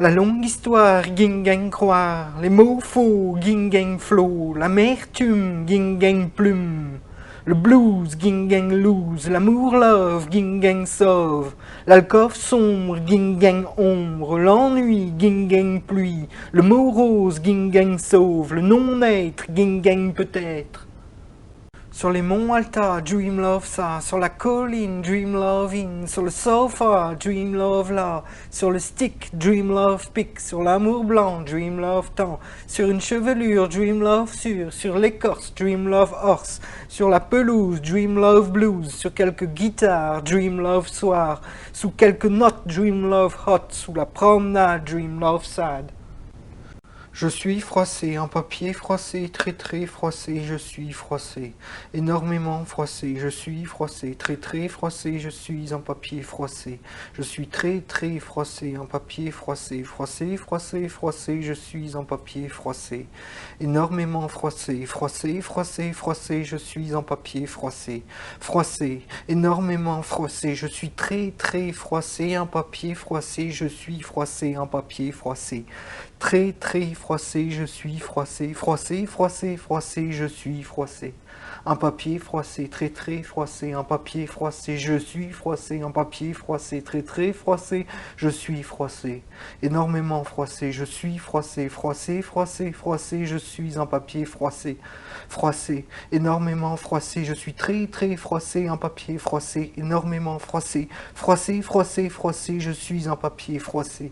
La longue histoire, ging croire, les mots faux, ging flot, l'amertume, ging plume, le blues, ging lose, l'amour love, ging sauve, l'alcôve sombre, ging ombre, l'ennui, ging pluie, le mot rose, ging sauve, le non-être, ging peut-être. Sur les monts Alta, dream love ça. Sur la colline, dream love in. Sur le sofa, dream love là. Sur le stick, dream love pick. Sur l'amour blanc, dream love temps. Sur une chevelure, dream love sur. Sur l'écorce, dream love horse. Sur la pelouse, dream love blues. Sur quelques guitares, dream love soir. Sous quelques notes, dream love hot. Sous la promenade, dream love sad. Je suis froissé, un papier froissé, très froissé, je suis froissé, énormément froissé, je suis froissé, très froissé, je suis un papier froissé, je suis très froissé, un papier froissé, froissé, je suis un papier froissé, énormément froissé, froissé, je suis un papier froissé, énormément froissé, je suis très froissé, un papier froissé, je suis froissé, un papier froissé. Très froissé, je suis froissé, froissé, je suis froissé. Un papier froissé, très froissé, un papier froissé, je suis froissé, un papier froissé, très froissé, je suis froissé. Énormément froissé, je suis froissé, froissé, je suis un papier froissé. Froissé, énormément froissé, je suis très froissé, un papier froissé, énormément froissé. Froissé, je suis un papier froissé.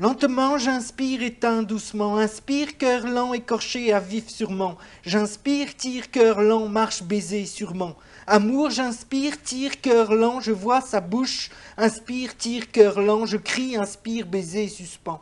Lentement j'inspire, éteins doucement, inspire, cœur lent, écorché à vif sûrement. J'inspire, tire, cœur lent, marche, baiser sûrement. Amour, j'inspire, tire, cœur lent, je vois sa bouche. Inspire, tire, cœur lent, je crie, inspire, baiser, suspend.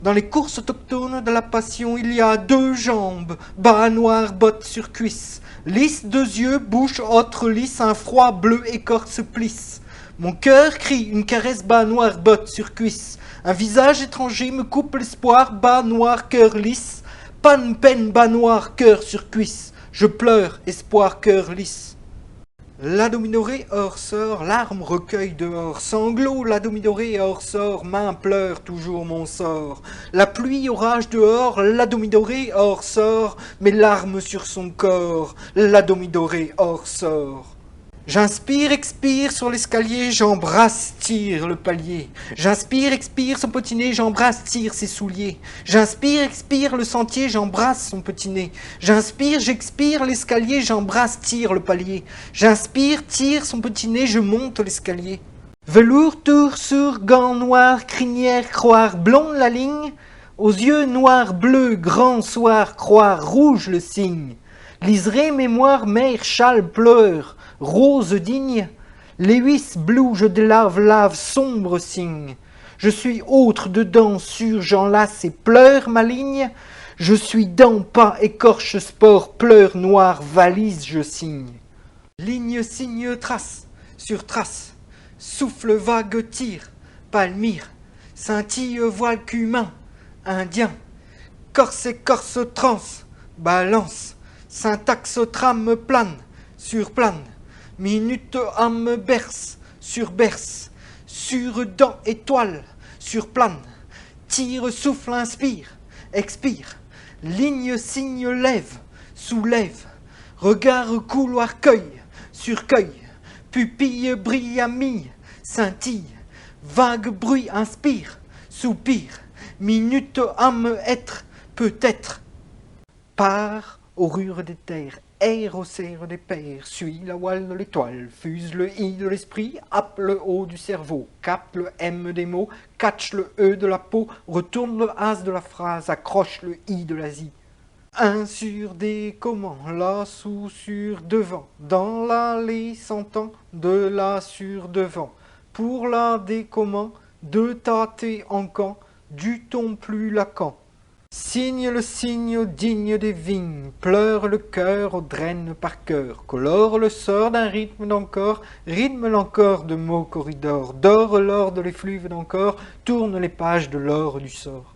Dans les courses autochtones de la passion, il y a deux jambes, bas noir, bottes sur cuisse. Lisse, deux yeux, bouche, autre lisse, un froid bleu, écorce, plisse. Mon cœur crie, une caresse bas noir, botte sur cuisse. Un visage étranger me coupe l'espoir, bas noir, cœur lisse. Panne, peine, bas noir, cœur sur cuisse. Je pleure, espoir, cœur lisse. La dominorée hors sort, larmes recueille dehors, sanglots, la dominorée hors sort, main pleure toujours mon sort. La pluie, orage dehors, la dominorée hors sort, mes larmes sur son corps, la dominorée hors sort. J'inspire, expire sur l'escalier, j'embrasse, tire le palier. J'inspire, expire son petit nez, j'embrasse, tire ses souliers. J'inspire, expire le sentier, j'embrasse son petit nez. J'inspire, j'expire l'escalier, j'embrasse, tire le palier. J'inspire, tire son petit nez, je monte l'escalier. Velours, tour, sourd, gants noirs, crinière, croire, blond la ligne. Aux yeux noirs, bleus, grand soir, croire, rouge le signe. Liseré, mémoire, mère, châle, pleure. Rose digne, Lewis blue, je délave, lave, sombre signe. Je suis autre dedans, sûr, j'enlace et pleure ma ligne. Je suis dent, pas, écorche, sport, pleure, noir, valise, je signe. Ligne, signe, trace, sur trace, souffle, vague, tire, palmyre, scintille, voile cumain, indien, corse, écorce, trans, balance, syntaxe, trame, plane, surplane. Minute, âme, berce, sur dent, étoile, sur plane, tire, souffle, inspire, expire, ligne, signe, lève, soulève, regard, couloir, cueille, sur cueille, pupille, brille, amie, scintille, vague, bruit, inspire, soupir, minute, âme, être, peut-être, part, aurure des terres, air au cerf des pères, suit la voile de l'étoile, fuse le i de l'esprit, happe le o du cerveau, capte le m des mots, catch le e de la peau, retourne le as de la phrase, accroche le i de l'Asie. Un sur des comment, là sous sur devant, dans l'allée s'entend, de là sur devant, pour là des comment, de tâter en camp, du ton plus lacan. Signe le signe digne des vignes, pleure le cœur, draine par cœur, colore le sort d'un rythme d'encore, rythme l'encore de mots corridors, dore l'or de l'effluve d'encore, tourne les pages de l'or du sort.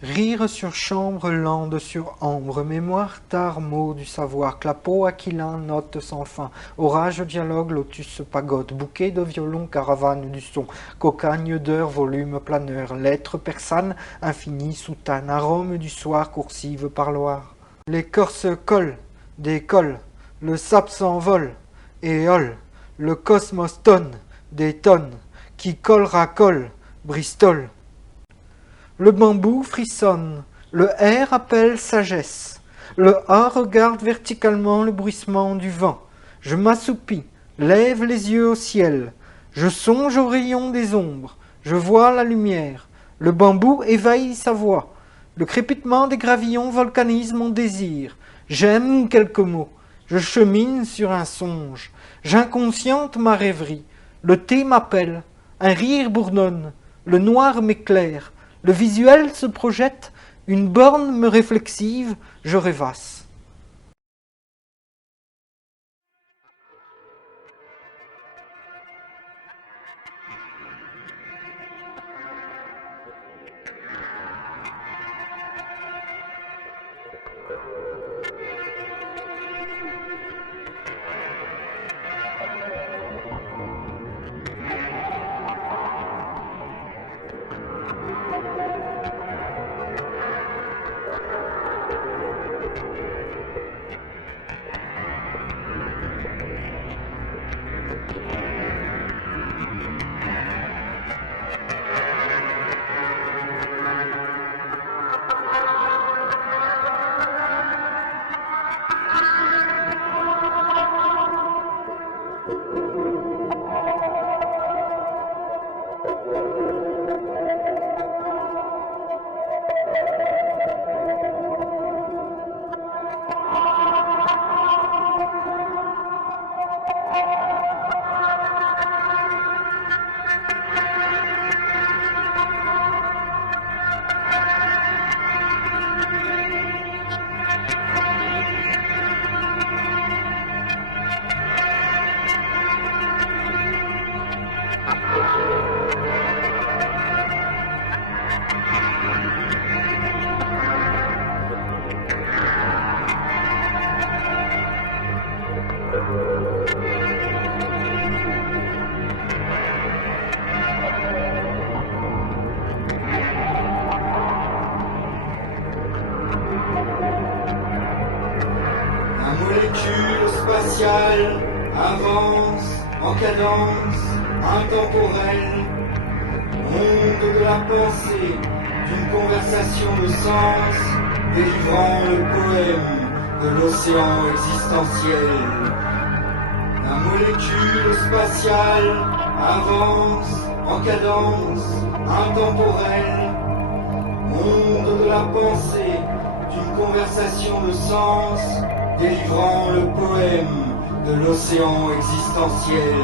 Rire sur chambre, lande sur ambre, mémoire, tard, mots du savoir, clapot, aquilin, note sans fin, orage, dialogue, lotus, pagode, bouquet de violon, caravane du son, cocagne d'heures, volume, planeur, lettres persanes, infini, soutane, arôme du soir, coursive, parloir. L'écorce colle, décolle, le sap s'envole, éole, le cosmos tonne, des tonnes, qui colle racole, Bristol. Le bambou frissonne, le R appelle sagesse, le A regarde verticalement le bruissement du vent. Je m'assoupis, lève les yeux au ciel, je songe aux rayons des ombres, je vois la lumière, le bambou éveille sa voix, le crépitement des gravillons volcanise mon désir, j'aime quelques mots, je chemine sur un songe, j'inconsciente ma rêverie, le thé m'appelle, un rire bourdonne, le noir m'éclaire, le visuel se projette, une borne me réflexive, je rêvasse. La molécule spatiale avance en cadence intemporelle, monde de la pensée, d'une conversation de sens, délivrant le poème de l'océan existentiel. La molécule spatiale avance en cadence intemporelle, monde de la pensée, d'une conversation de sens, délivrant le poème de l'océan existentiel.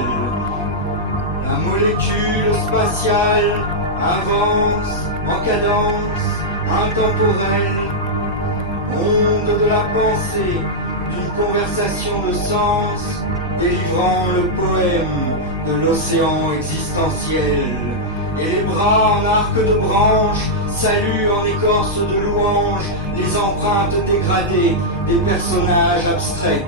La molécule spatiale avance en cadence intemporelle, onde de la pensée, d'une conversation de sens, délivrant le poème de l'océan existentiel. Et les bras en arc de branche saluent en écorce de louange les empreintes dégradées des personnages abstraits.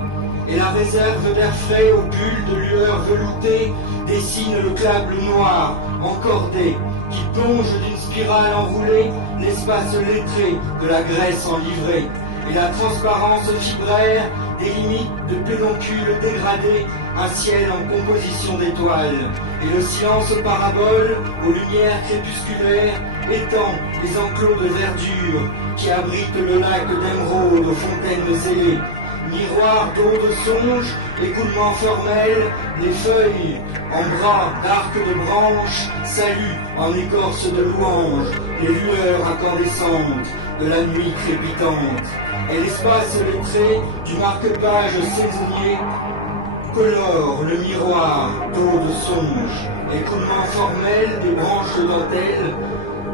Et la réserve d'air frais aux bulles de lueur veloutée dessine le câble noir encordé qui plonge d'une spirale enroulée l'espace lettré de la Grèce enivrée. Et la transparence fibraire délimite de pédoncules dégradés un ciel en composition d'étoiles. Et le silence parabole aux lumières crépusculaires étend les enclos de verdure qui abritent le lac d'émeraude aux fontaines zélées. Miroir d'eau de songe, écoulement formel, les feuilles en bras d'arc de branche saluent en écorce de louange les lueurs incandescentes de la nuit crépitante. Et l'espace lettré du marque-page saisonnier colore le miroir d'eau de songe, écoulement formel des branches de dentelle,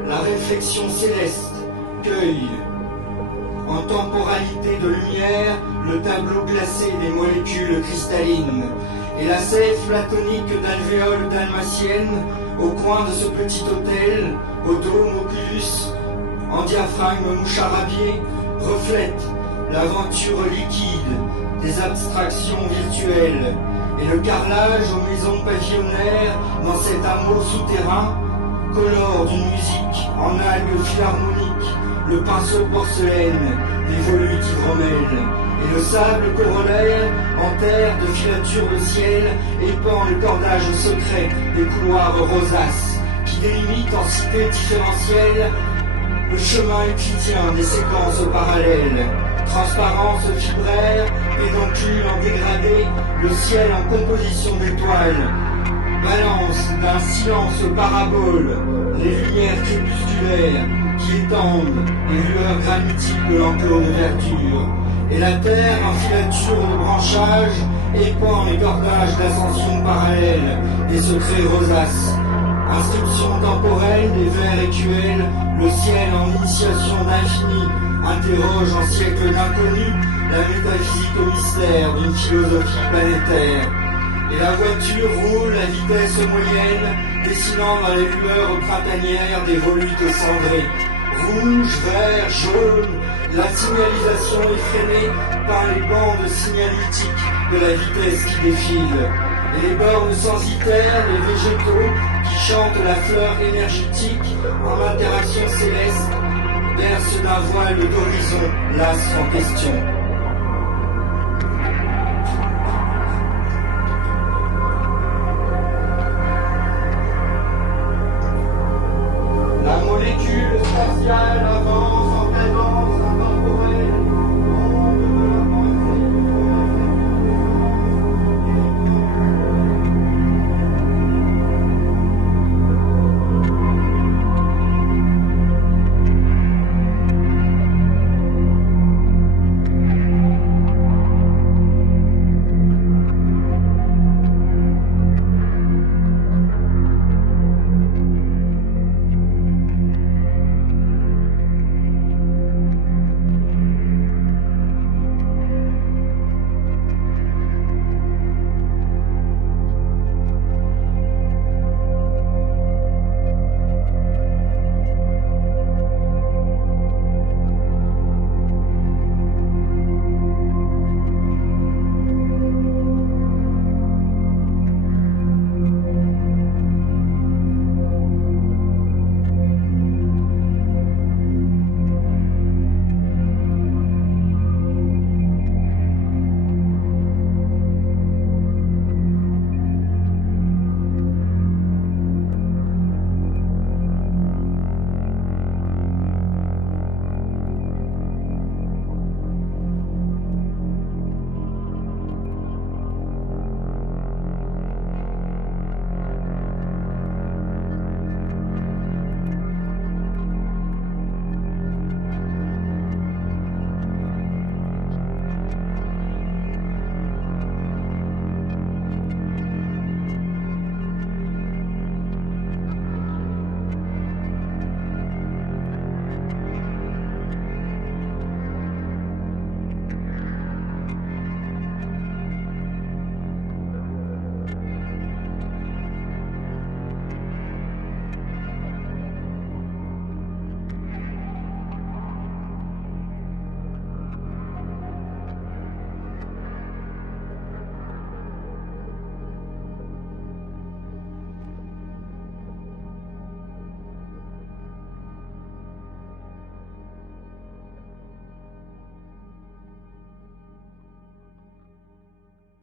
la réflexion céleste cueille en temporalité de lumière le tableau glacé des molécules cristallines. Et la sève platonique d'alvéoles dalmatiennes au coin de ce petit hôtel, au dôme oculus, en diaphragme moucharabié, reflète l'aventure liquide des abstractions virtuelles, et le carrelage aux maisons pavillonnaires dans cet hameau souterrain colore d'une musique en algues philharmoniques le pinceau porcelaine des volutes hybromèles, et le sable corollaire en terre de filature de ciel épand le cordage secret des couloirs rosaces qui délimitent en cité différentielle le chemin euclidien des séquences parallèles. Transparence fibraire, pédoncule en dégradé, le ciel en composition d'étoiles. Balance d'un silence parabole, les lumières crépusculaires qui étendent les lueurs granitiques de l'enclos de verdure. Et la terre en filature de branchage épand les cordages d'ascension parallèle des secrets rosaces. Inscription temporelle des vers écuels, le ciel en initiation d'infini interroge en siècle d'inconnu la métaphysique au mystère d'une philosophie planétaire. Et la voiture roule à vitesse moyenne, dessinant dans les lueurs printanières des volutes cendrées. Rouge, vert, jaune, la signalisation effrénée par les bandes signalétiques de la vitesse qui défile. Et les bornes censitaires des végétaux qui chantent la fleur énergétique en interaction céleste bercent d'un voile d'horizon l'astre en question.